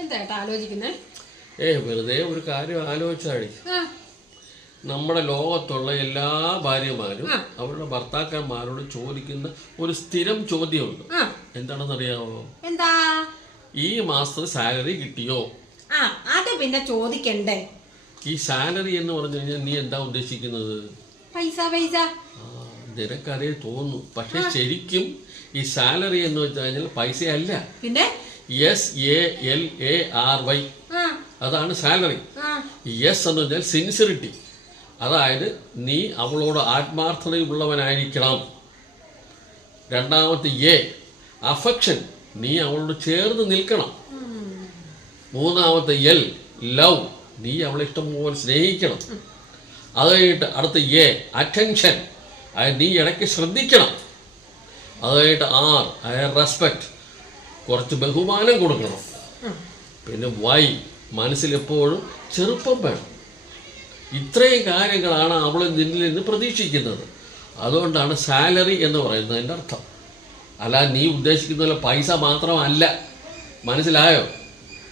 എന്താ ആലോചിക്കുന്നേ? വെറുതെ ഒരു കാര്യം ആലോചിച്ചാടി. നമ്മുടെ ലോകത്തുള്ള എല്ലാ ഭാര്യമാരും അവരുടെ ഭർത്താക്കന്മാരോട് ചോദിക്കുന്ന ഒരു സ്ഥിരം ചോദ്യമുണ്ട്. എന്താണെന്നറിയാമോ? എന്താ? ഈ മാസത്തെ സാലറി കിട്ടിയോ? അത് പിന്നെ ചോദിക്കണ്ടേ? ഈ സാലറി എന്ന് പറഞ്ഞു കഴിഞ്ഞാൽ നീ എന്താ ഉദ്ദേശിക്കുന്നത്? പൈസ. നിനക്കതേ തോന്നുന്നു, പക്ഷെ ശരിക്കും ഈ സാലറി എന്ന് വെച്ച് കഴിഞ്ഞാൽ പൈസയല്ല. പിന്നെ SALARY അതാണ് സാലറി. എസ് എന്ന് പറഞ്ഞാൽ സിൻസിറിറ്റി, അതായത് നീ അവളോട് ആത്മാർത്ഥതയുള്ളവനായിരിക്കണം. രണ്ടാമത്തെ അഫെക്ഷൻ, നീ അവളോട് ചേർന്ന് നിൽക്കണം. മൂന്നാമത്തെ ലവ്, നീ അവളെ ഇഷ്ടംപോലെ സ്നേഹിക്കണം. അത് കഴിഞ്ഞിട്ട് അടുത്ത അറ്റൻഷൻ, അത് നീ ഇടയ്ക്ക് ശ്രദ്ധിക്കണം. അത് കഴിഞ്ഞിട്ട് റെസ്പെക്റ്റ്, കുറച്ച് ബഹുമാനം കൊടുക്കണം. പിന്നെ മനസ്സിലെപ്പോഴും ചെറുപ്പം വേണം. ഇത്രയും കാര്യങ്ങളാണ് അവൾ നിന്നിൽ നിന്ന് പ്രതീക്ഷിക്കുന്നത്. അതുകൊണ്ടാണ് സാലറി എന്ന് പറയുന്നതിൻ്റെ അർത്ഥം. അല്ല നീ ഉദ്ദേശിക്കുന്ന പൈസ മാത്രമല്ല. മനസ്സിലായോ?